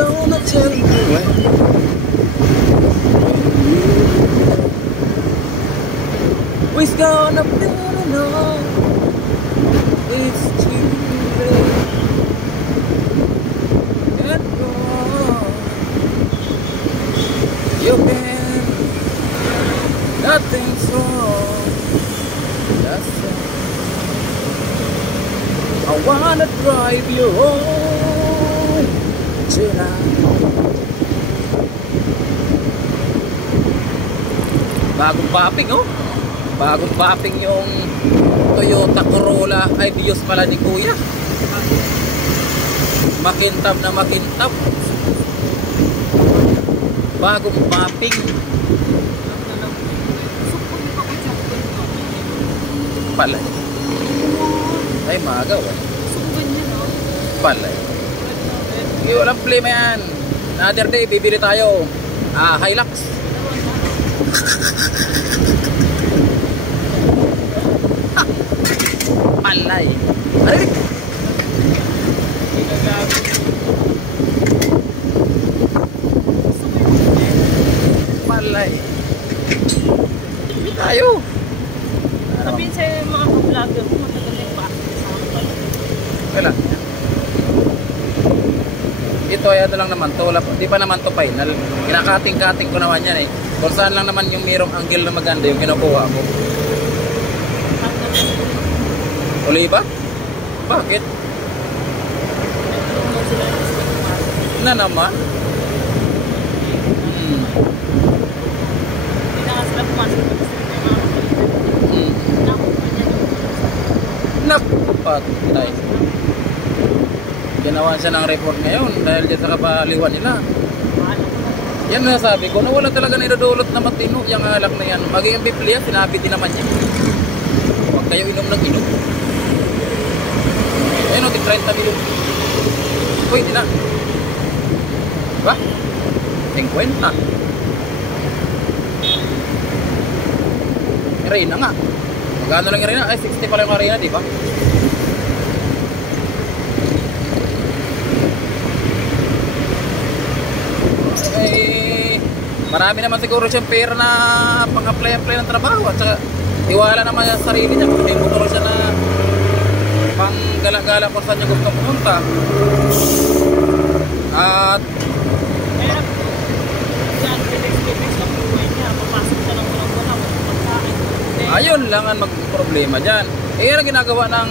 gonna tell you when. Who's gonna be know it's too late and gone. You can, nothing's wrong. That's all. I wanna drive you home tonight. Bagong popping, oh. Bagong popping yung Toyota Corolla. Ay, Vios pala ni Kuya. Makintab na makintab. Bagong popping. Palay. Ay, magaw eh. Palay. Hindi, walang problema yan. Another day, bibili tayo. Hilux. Palay. Aray! Palay. Bibili tayo. Sabihin sa mga ka-vlogger mo, matagal yung pasok sa akin. Wala. Ito ay ano lang naman to, di pa naman to final. Kinakating-kating ko naman yan eh. Kung saan lang naman yung mayroong angle na maganda yung kinukuha ko. Uli ba? Bakit? Na naman? Hindi na sila pumasok kasi may mga Naku, patay. Ginawa siya ng report ngayon dahil dyan sa kabaliwan nila. Yan na sabi ko, na wala talaga nidudulot na matino yung alak na yan. Maging Biblia, sinabi din naman niya. Huwag kayo inom ng inom. Ayun o, 30 milyon. Pwede na. Diba? 50. Arena nga. Magkano lang yung arena? Ay, 60 pala yung arena, diba? Marami naman siguro siyang pera na pang-apply ng trabaho at saka tiwala naman sa sarili niya kung may motor siya na pang gala-gala kung saan niya gusto pumunta. At ayun lang ang mag-problema dyan. Eh, yan ang ginagawa ng